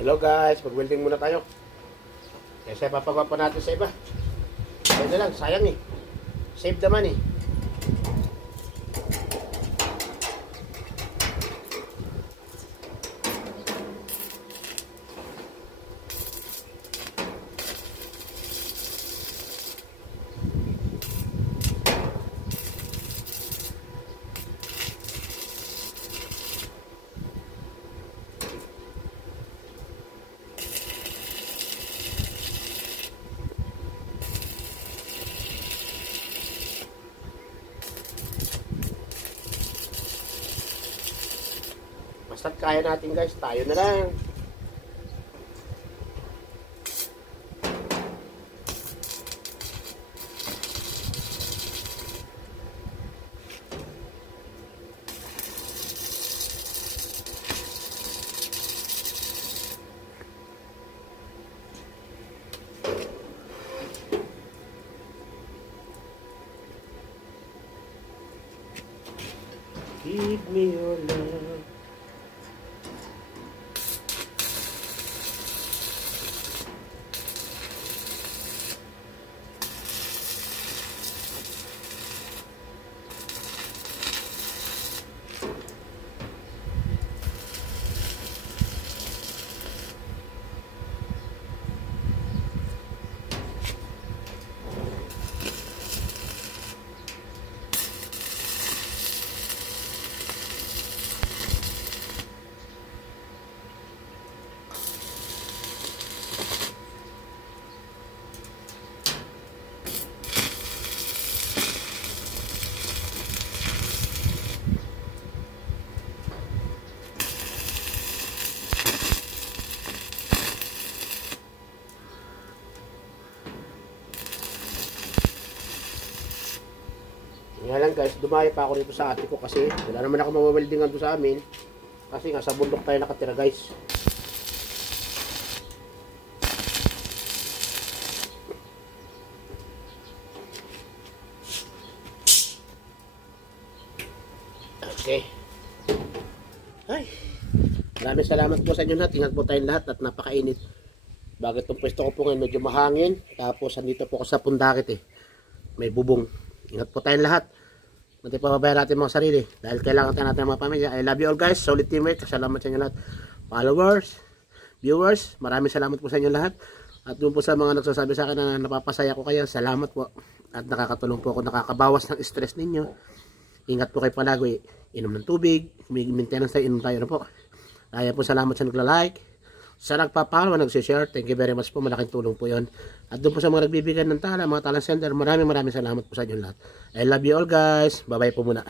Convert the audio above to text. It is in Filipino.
Hello guys, mag-welding muna tayo. Kasi papagawa pa natin sa iba. Pwede lang, sayang eh. Save naman eh. Basta't kaya natin guys, tayo na lang. Give me your love. Nga lang guys, dumayo pa ako dito sa ate ko kasi wala naman ako maweldingan doon sa amin. Kasi nga sa bundok tayo nakatira guys. Okay. Ay. Maraming salamat po sa inyo lahat. Ingat po tayong lahat at napakainit. Bakit itong pwesto ko po ngayon medyo mahangin. Tapos andito po ako sa pundakit eh. May bubong. Ingat po tayong lahat. Hindi pa babayan natin mga sarili. Dahil kailangan tayo natin ng mga pamilya. I love you all guys. Solid teammate. Salamat sa inyo lahat. Followers, viewers, maraming salamat po sa inyo lahat. At doon po sa mga nagsasabi sa akin na napapasaya ko kayo. Salamat po. At nakakatulong po ako. Nakakabawas ng stress ninyo. Ingat po kayo palagi. Inom ng tubig. Maintenance tayo. Inom tayo na po. Kaya po salamat sa nagla-like. Sa nagpapalawa, nagsishare, thank you very much po, malaking tulong po yon. At doon po sa mga nagbibigyan ng tala, mga talang sender, maraming salamat po sa inyo lahat. I love you all guys, bye bye po muna.